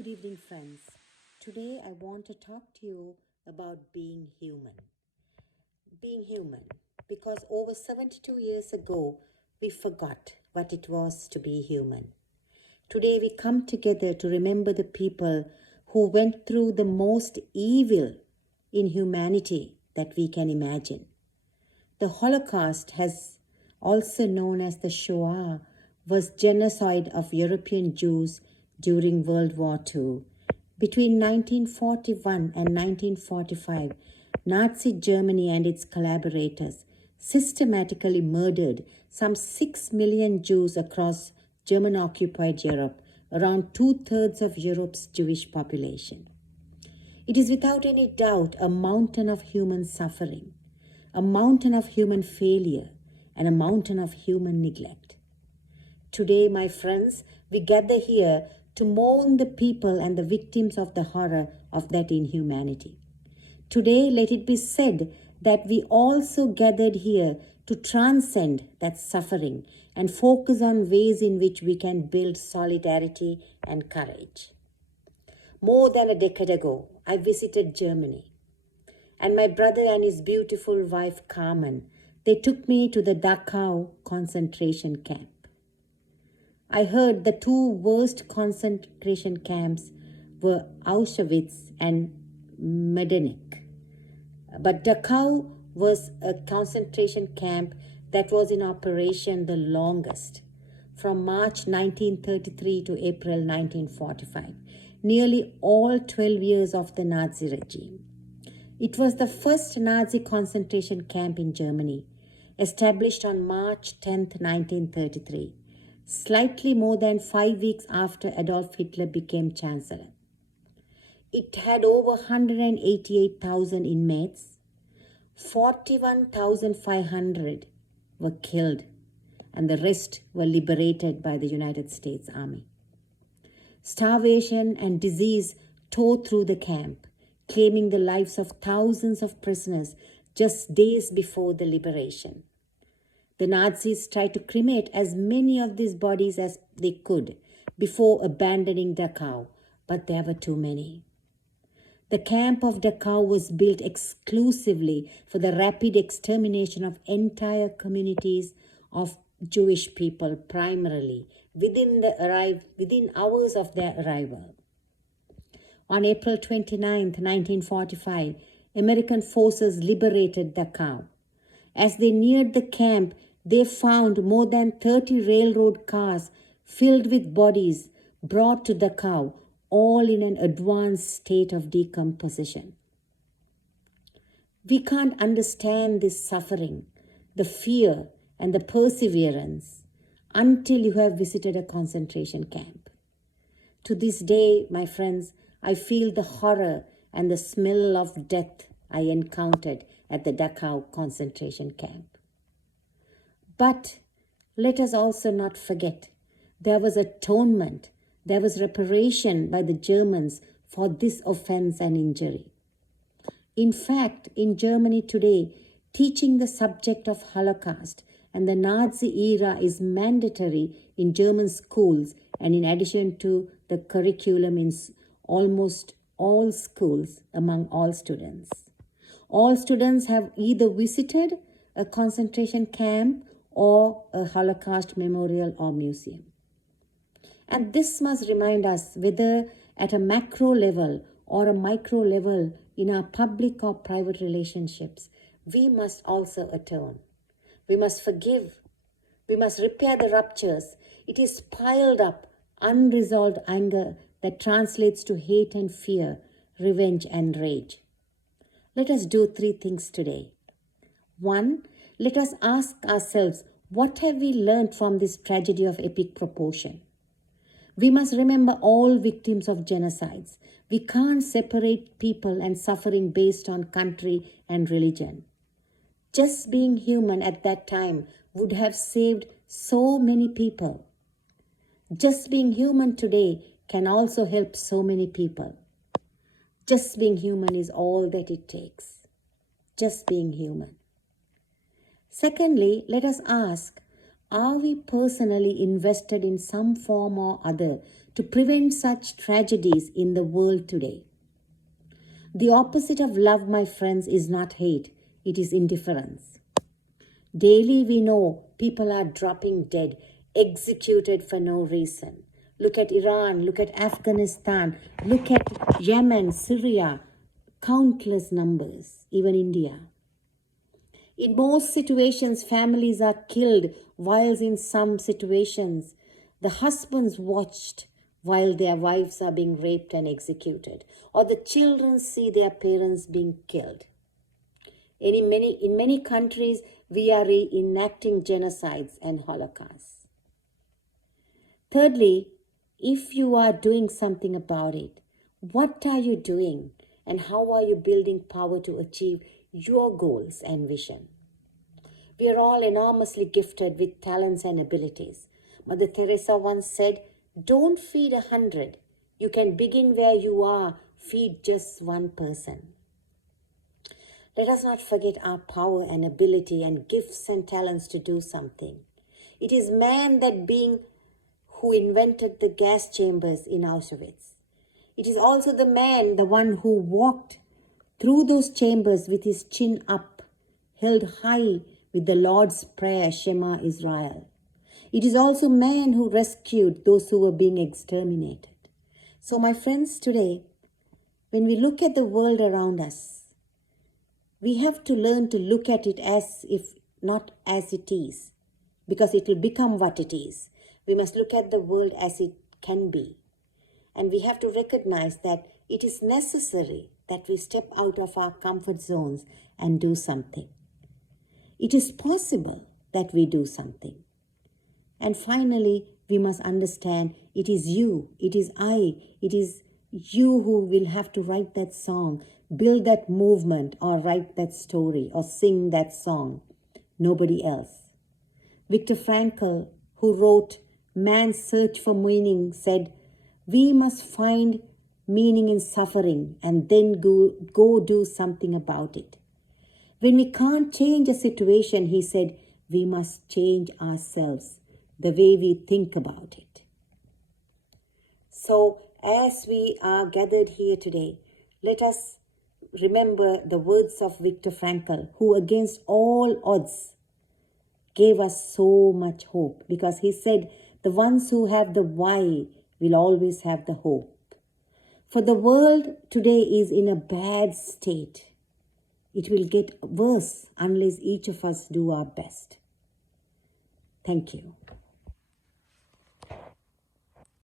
Good evening, friends. Today I want to talk to you about being human. Being human, because over 72 years ago, we forgot what it was to be human. Today we come together to remember the people who went through the most evil in humanity that we can imagine. The Holocaust, has also known as the Shoah, was genocide of European Jews during World War II. Between 1941 and 1945, Nazi Germany and its collaborators systematically murdered some 6 million Jews across German-occupied Europe, around two-thirds of Europe's Jewish population. It is without any doubt a mountain of human suffering, a mountain of human failure, and a mountain of human neglect. Today, my friends, we gather here to mourn the people and the victims of the horror of that inhumanity. Today, let it be said that we also gathered here to transcend that suffering and focus on ways in which we can build solidarity and courage. More than a decade ago, I visited Germany, and my brother and his beautiful wife Carmen, they took me to the Dachau concentration camp. I heard the two worst concentration camps were Auschwitz and Majdanek. But Dachau was a concentration camp that was in operation the longest, from March 1933 to April 1945, nearly all 12 years of the Nazi regime. It was the first Nazi concentration camp in Germany, established on March 10, 1933. Slightly more than 5 weeks after Adolf Hitler became Chancellor. It had over 188,000 inmates, 41,500 were killed, and the rest were liberated by the United States Army. Starvation and disease tore through the camp, claiming the lives of thousands of prisoners just days before the liberation. The Nazis tried to cremate as many of these bodies as they could before abandoning Dachau, but there were too many. The camp of Dachau was built exclusively for the rapid extermination of entire communities of Jewish people, primarily within hours of their arrival. On April 29, 1945, American forces liberated Dachau. As they neared the camp, they found more than 30 railroad cars filled with bodies brought to Dachau, all in an advanced state of decomposition. We can't understand this suffering, the fear, and the perseverance until you have visited a concentration camp. To this day, my friends, I feel the horror and the smell of death I encountered at the Dachau concentration camp. But let us also not forget, there was atonement, there was reparation by the Germans for this offense and injury. In fact, in Germany today, teaching the subject of Holocaust and the Nazi era is mandatory in German schools, and in addition to the curriculum in almost all schools among all students. All students have either visited a concentration camp or a Holocaust memorial or museum. And this must remind us, whether at a macro level or a micro level in our public or private relationships, we must also atone. We must forgive. We must repair the ruptures. It is piled up, unresolved anger that translates to hate and fear, revenge and rage. Let us do 3 things today. 1, let us ask ourselves, what have we learned from this tragedy of epic proportion? We must remember all victims of genocides. We can't separate people and suffering based on country and religion. Just being human at that time would have saved so many people. Just being human today can also help so many people. Just being human is all that it takes. Just being human. Secondly, let us ask, are we personally invested in some form or other to prevent such tragedies in the world today. The opposite of love, my friends, is not hate, it is indifference. Daily we know people are dropping dead, executed for no reason. Look at Iran, look at Afghanistan, look at Yemen, Syria, countless numbers, even India. In most situations, families are killed, whilst in some situations, the husbands watched while their wives are being raped and executed, or the children see their parents being killed. In many countries, we are reenacting genocides and holocausts. Thirdly, if you are doing something about it, what are you doing and how are you building power to achieve your goals and vision? We are all enormously gifted with talents and abilities. Mother Teresa once said, "Don't feed 100. You can begin where you are, feed just one person." Let us not forget our power and ability and gifts and talents to do something. It is man that being who invented the gas chambers in Auschwitz. It is also the man, the one who walked through those chambers with his chin up, held high with the Lord's Prayer, Shema Israel. It is also man who rescued those who were being exterminated. So my friends, today, when we look at the world around us, we have to learn to look at it as if not as it is, because it will become what it is. We must look at the world as it can be. And we have to recognize that it is necessary that we step out of our comfort zones and do something. It is possible that we do something. And finally, we must understand it is you, it is I, it is you who will have to write that song, build that movement, or write that story, or sing that song. Nobody else. Viktor Frankl, who wrote Man's Search for Meaning, said, "We must find meaning in suffering and then go do something about it." When we can't change a situation, he said, we must change ourselves, the way we think about it. So, as we are gathered here today, let us remember the words of Viktor Frankl, who against all odds gave us so much hope, because he said, the ones who have the why will always have the hope. For the world today is in a bad state. It will get worse unless each of us do our best. Thank you.